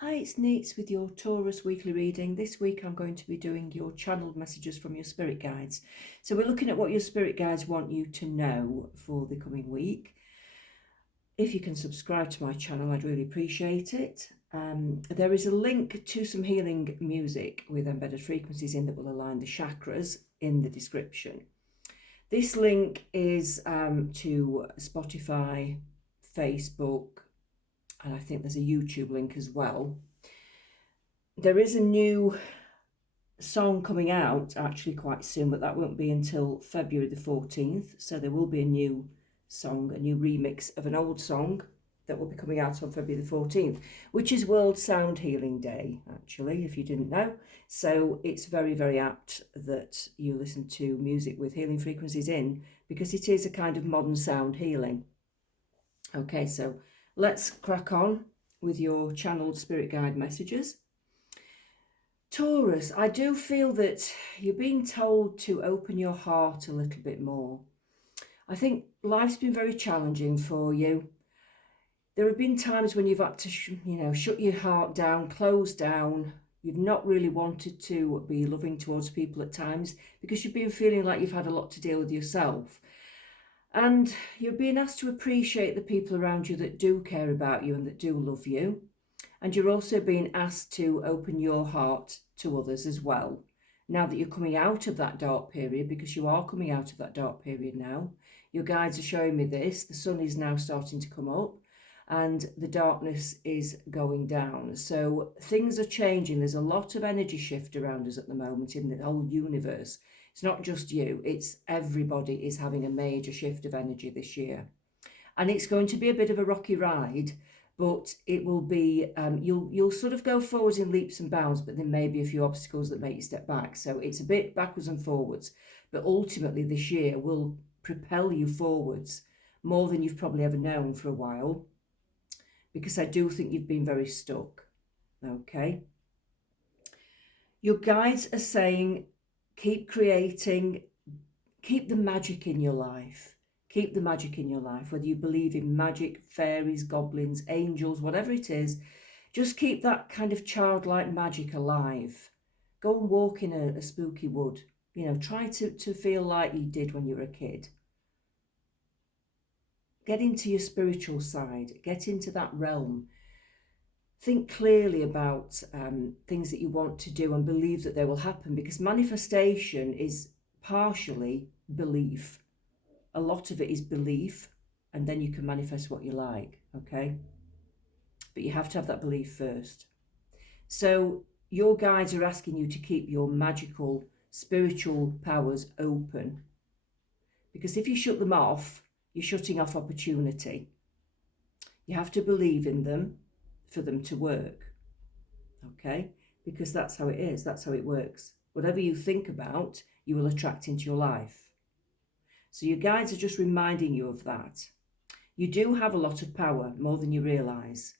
Hi, it's Neets with your Taurus weekly reading. This week I'm going to be doing your channeled messages from your spirit guides. So we're looking at what your spirit guides want you to know for the coming week. If you can subscribe to my channel, I'd really appreciate it. There is a link to some healing music with embedded frequencies in that will align the chakras in the description. This link is to Spotify, Facebook, and I think there's a YouTube link as well. There is a new song coming out actually quite soon, but that won't be until February the 14th. So there will be a new song, a new remix of an old song that will be coming out on February the 14th, which is World Sound Healing Day, actually, if you didn't know. So it's very, very apt that you listen to music with healing frequencies in, because it is a kind of modern sound healing. Okay, so let's crack on with your channeled spirit guide messages. Taurus, I do feel that you're being told to open your heart a little bit more. I think life's been very challenging for you. There have been times when you've had to, shut your heart down, close down. You've not really wanted to be loving towards people at times because you've been feeling like you've had a lot to deal with yourself. And you're being asked to appreciate the people around you that do care about you and that do love you. And you're also being asked to open your heart to others as well. Now that you're coming out of that dark period, because you are coming out of that dark period now, your guides are showing me this. The sun is now starting to come up and the darkness is going down. So things are changing. There's a lot of energy shift around us at the moment in the whole universe. It's not just you, it's everybody is having a major shift of energy this year. And it's going to be a bit of a rocky ride, but it will be, you'll sort of go forwards in leaps and bounds, but there may be a few obstacles that make you step back. So it's a bit backwards and forwards, but ultimately this year will propel you forwards more than you've probably ever known for a while, because I do think you've been very stuck. Okay. Your guides are saying, keep creating, keep the magic in your life. Keep the magic in your life, whether you believe in magic, fairies, goblins, angels, whatever it is. Just keep that kind of childlike magic alive. Go and walk in a spooky wood. Try to feel like you did when you were a kid. Get into your spiritual side. Get into that realm. Think clearly about things that you want to do and believe that they will happen, because manifestation is partially belief. A lot of it is belief, and then you can manifest what you like, okay? But you have to have that belief first. So your guides are asking you to keep your magical, spiritual powers open, because if you shut them off, you're shutting off opportunity. You have to believe in them for them to work, okay? Because that's how it is, that's how it works. Whatever you think about, you will attract into your life. So your guides are just reminding you of that. You do have a lot of power, more than you realise.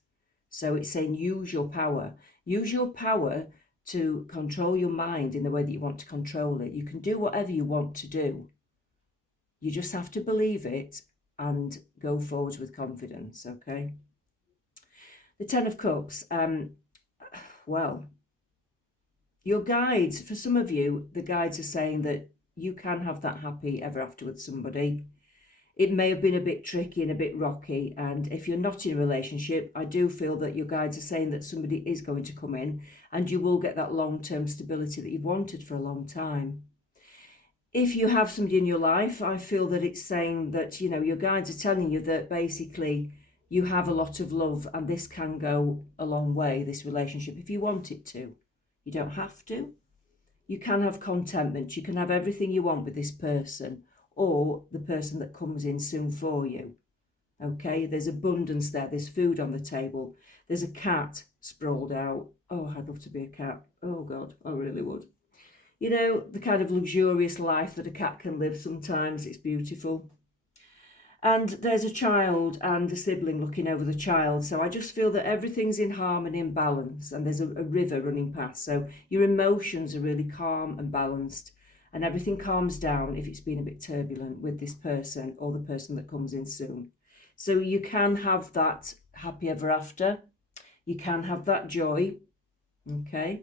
So it's saying use your power. Use your power to control your mind in the way that you want to control it. You can do whatever you want to do. You just have to believe it and go forwards with confidence, okay? The Ten of Cups. Well, your guides, for some of you, the guides are saying that you can have that happy ever after with somebody. It may have been a bit tricky and a bit rocky, and if you're not in a relationship, I do feel that your guides are saying that somebody is going to come in and you will get that long-term stability that you've wanted for a long time. If you have somebody in your life, I feel that it's saying that, your guides are telling you that basically you have a lot of love and this can go a long way, this relationship, if you want it to. You don't have to. You can have contentment. You can have everything you want with this person, or the person that comes in soon for you. Okay, there's abundance there. There's food on the table. There's a cat sprawled out. Oh, I'd love to be a cat. Oh God, I really would. The kind of luxurious life that a cat can live sometimes. It's beautiful. And there's a child and a sibling looking over the child. So I just feel that everything's in harmony and balance, and there's a river running past. So your emotions are really calm and balanced, and everything calms down if it's been a bit turbulent with this person or the person that comes in soon. So you can have that happy ever after. You can have that joy. Okay.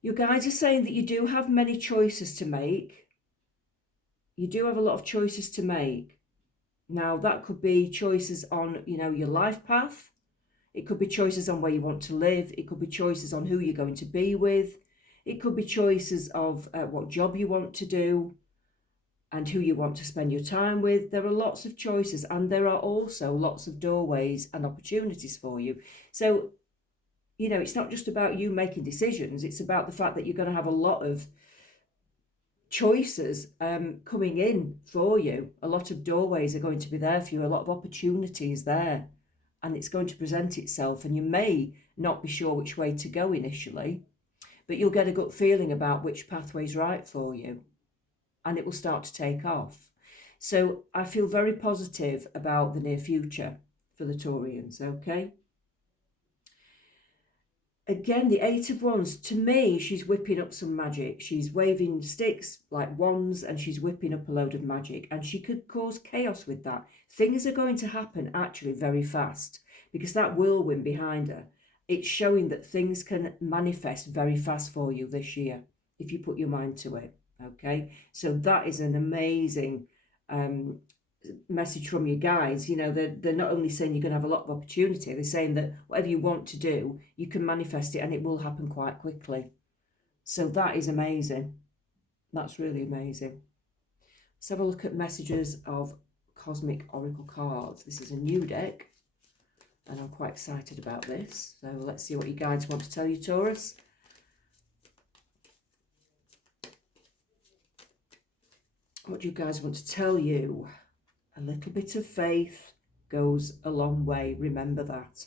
Your guides are saying that you do have many choices to make. You do have a lot of choices to make. Now, that could be choices on, your life path. It could be choices on where you want to live. It could be choices on who you're going to be with. It could be choices of what job you want to do and who you want to spend your time with. There are lots of choices, and there are also lots of doorways and opportunities for you. So, it's not just about you making decisions. It's about the fact that you're going to have a lot of choices coming in for you. A lot of doorways are going to be there for you, a lot of opportunities there, and it's going to present itself, and you may not be sure which way to go initially, but you'll get a gut feeling about which pathway is right for you, and it will start to take off. So I feel very positive about the near future for the Taurians. Okay. Again, the Eight of Wands, to me, she's whipping up some magic. She's waving sticks like wands, and she's whipping up a load of magic, and she could cause chaos with that. Things are going to happen actually very fast, because that whirlwind behind her, it's showing that things can manifest very fast for you this year if you put your mind to it. Okay, so that is an amazing message from your guides. They're not only saying you're going to have a lot of opportunity, they're saying that whatever you want to do, you can manifest it, and it will happen quite quickly. So that is amazing. That's really amazing. Let's have a look at messages of Cosmic Oracle cards. This is a new deck, and I'm quite excited about this. So let's see what your guides want to tell you, Taurus. What do you guys want to tell you? A little bit of faith goes a long way. Remember that.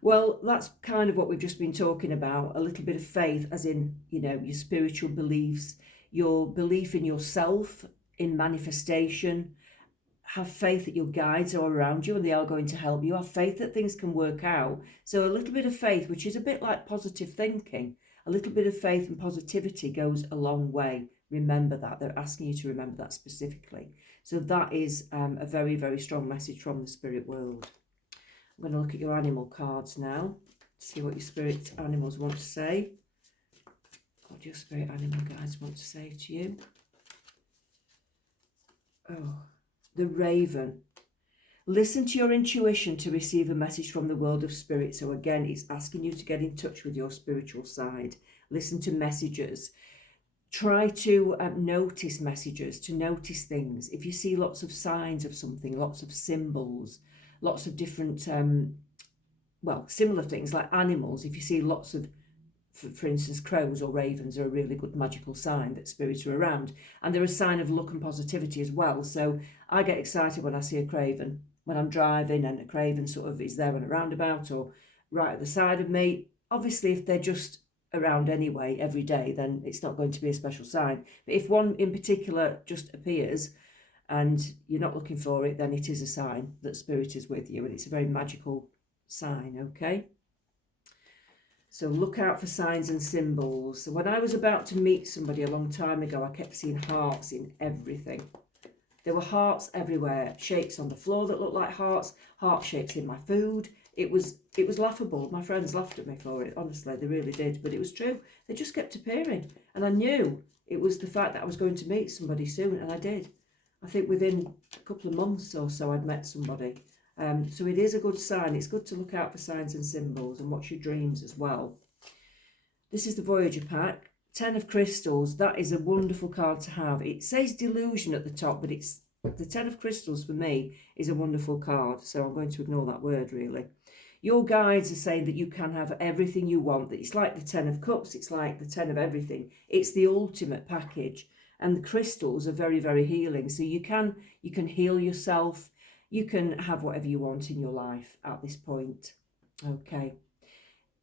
Well, that's kind of what we've just been talking about. A little bit of faith, as in, your spiritual beliefs, your belief in yourself, in manifestation. Have faith that your guides are around you and they are going to help you. Have faith that things can work out. So a little bit of faith, which is a bit like positive thinking. A little bit of faith and positivity goes a long way. Remember that. They're asking you to remember that specifically. So that is a very, very strong message from the spirit world. I'm going to look at your animal cards now, see what your spirit animals want to say. What do your spirit animal guides want to say to you? Oh, the Raven. Listen to your intuition to receive a message from the world of spirit. So again, it's asking you to get in touch with your spiritual side. Listen to messages. Try to notice messages, to notice things. If you see lots of signs of something, lots of symbols, lots of different, similar things like animals. If you see lots of, for instance, crows or ravens are a really good magical sign that spirits are around. And they're a sign of luck and positivity as well. So I get excited when I see a craven. When I'm driving and a craven sort of is there on a roundabout or right at the side of me. Obviously, if they're just around anyway every day, then it's not going to be a special sign. But if one in particular just appears and you're not looking for it, then it is a sign that spirit is with you, and it's a very magical sign. Okay, so look out for signs and symbols. So when I was about to meet somebody a long time ago, I kept seeing hearts in everything. There were hearts everywhere, shapes on the floor that looked like hearts, heart shapes in my food. It was laughable. My friends laughed at me for it. Honestly, they really did. But it was true. They just kept appearing. And I knew it was the fact that I was going to meet somebody soon. And I did. I think within a couple of months or so, I'd met somebody. So it is a good sign. It's good to look out for signs and symbols and watch your dreams as well. This is the Voyager pack. 10 of Crystals. That is a wonderful card to have. It says delusion at the top, but it's the 10 of Crystals for me is a wonderful card. So I'm going to ignore that word really. Your guides are saying that you can have everything you want. That it's like the 10 of Cups. It's like the 10 of everything. It's the ultimate package. And the crystals are very, very healing. So you can heal yourself. You can have whatever you want in your life at this point. Okay.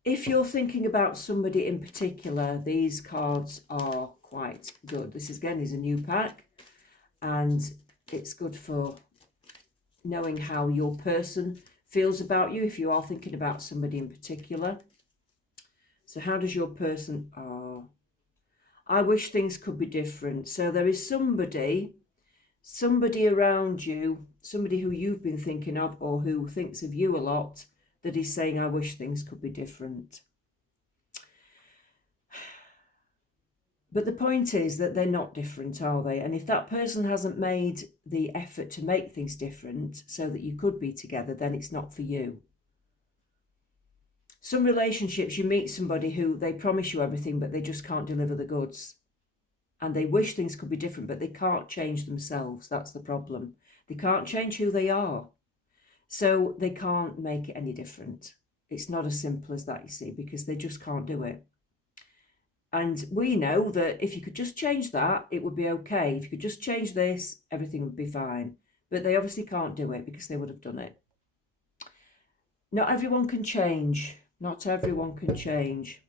If you're thinking about somebody in particular, these cards are quite good. This again is a new pack, and it's good for knowing how your person feels about you if you are thinking about somebody in particular. So how does your person... I wish things could be different. So there is somebody around you, somebody who you've been thinking of or who thinks of you a lot, that is saying, I wish things could be different. But the point is that they're not different, are they? And if that person hasn't made the effort to make things different so that you could be together, then it's not for you. Some relationships, you meet somebody who they promise you everything, but they just can't deliver the goods. And they wish things could be different, but they can't change themselves. That's the problem. They can't change who they are. So they can't make it any different. It's not as simple as that, you see, because they just can't do it. And we know that if you could just change that, it would be okay. If you could just change this, everything would be fine. But they obviously can't do it because they would have done it. Not everyone can change. Not everyone can change.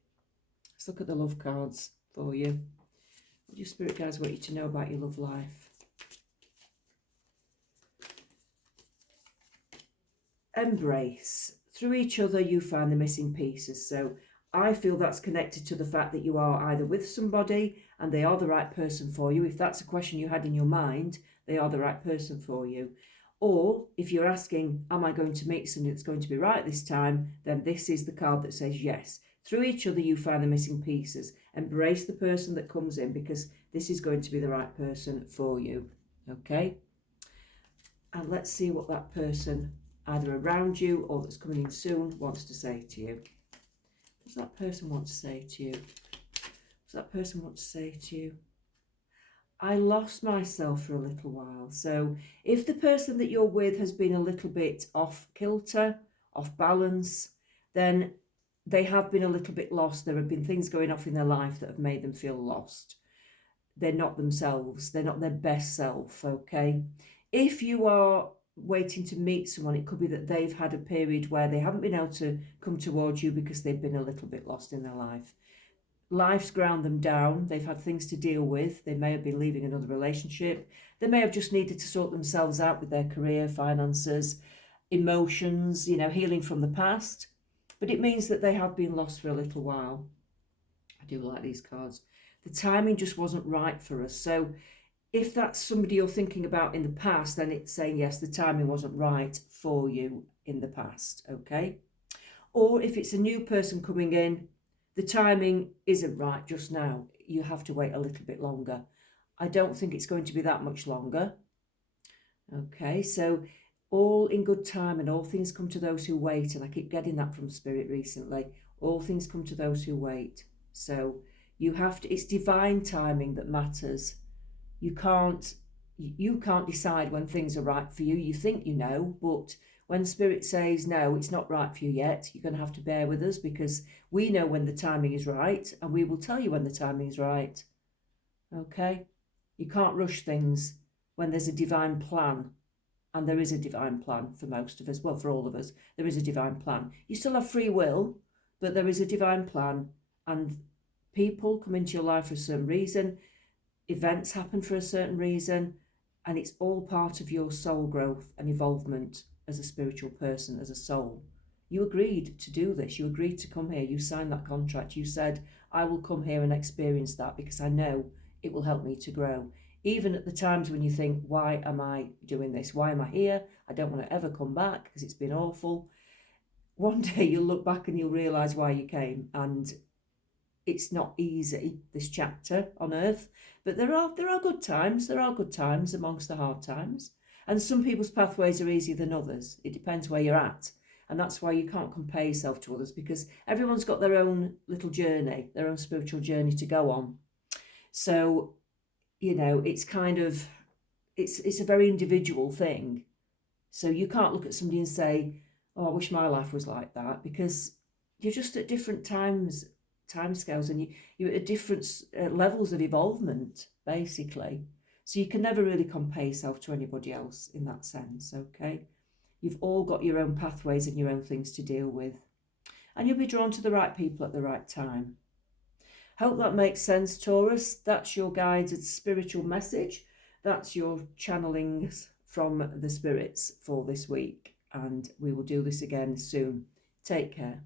Let's look at the love cards for you. What do your spirit guides want you to know about your love life? Embrace. Through each other, you find the missing pieces. So I feel that's connected to the fact that you are either with somebody and they are the right person for you. If that's a question you had in your mind, they are the right person for you. Or if you're asking, am I going to meet somebody that's going to be right this time? Then this is the card that says yes. Through each other, you find the missing pieces. Embrace the person that comes in because this is going to be the right person for you. Okay? And let's see what that person, either around you or that's coming in soon, wants to say to you. What does that person want to say to you? What does that person want to say to you? I lost myself for a little while. So if the person that you're with has been a little bit off kilter, off balance, then they have been a little bit lost. There have been things going off in their life that have made them feel lost. They're not themselves. They're not their best self, okay? If you are waiting to meet someone, it could be that they've had a period where they haven't been able to come towards you because they've been a little bit lost in their life. Life's ground them down. They've had things to deal with. They may have been leaving another relationship. They may have just needed to sort themselves out with their career, finances, emotions, healing from the past. But it means that they have been lost for a little while. I do like these cards. The timing just wasn't right for us. So if that's somebody you're thinking about in the past, then it's saying, yes, the timing wasn't right for you in the past, okay? Or if it's a new person coming in, the timing isn't right just now. You have to wait a little bit longer. I don't think it's going to be that much longer. Okay, so all in good time and all things come to those who wait. And I keep getting that from Spirit recently. All things come to those who wait. So you have to, it's divine timing that matters. You can't decide when things are right for you. You think you know, but when Spirit says, no, it's not right for you yet, you're going to have to bear with us because we know when the timing is right and we will tell you when the timing is right. Okay? You can't rush things when there's a divine plan. And there is a divine plan for most of us. Well, for all of us, there is a divine plan. You still have free will, but there is a divine plan. And people come into your life for a certain reason. Events happen for a certain reason. And it's all part of your soul growth and evolvement as a spiritual person, as a soul. You agreed to do this. You agreed to come here. You signed that contract. You said, I will come here and experience that because I know it will help me to grow. Even at the times when you think, why am I doing this? Why am I here? I don't want to ever come back because it's been awful. One day you'll look back and you'll realise why you came. And it's not easy, this chapter on earth. But there are good times. There are good times amongst the hard times. And some people's pathways are easier than others. It depends where you're at. And that's why you can't compare yourself to others because everyone's got their own little journey, their own spiritual journey to go on. So, it's kind of, it's a very individual thing. So you can't look at somebody and say, oh, I wish my life was like that, because you're just at different timescales and you're at different levels of evolvement, basically. So you can never really compare yourself to anybody else in that sense, okay? You've all got your own pathways and your own things to deal with. And you'll be drawn to the right people at the right time. Hope that makes sense, Taurus. That's your guided spiritual message. That's your channelings from the spirits for this week. And we will do this again soon. Take care.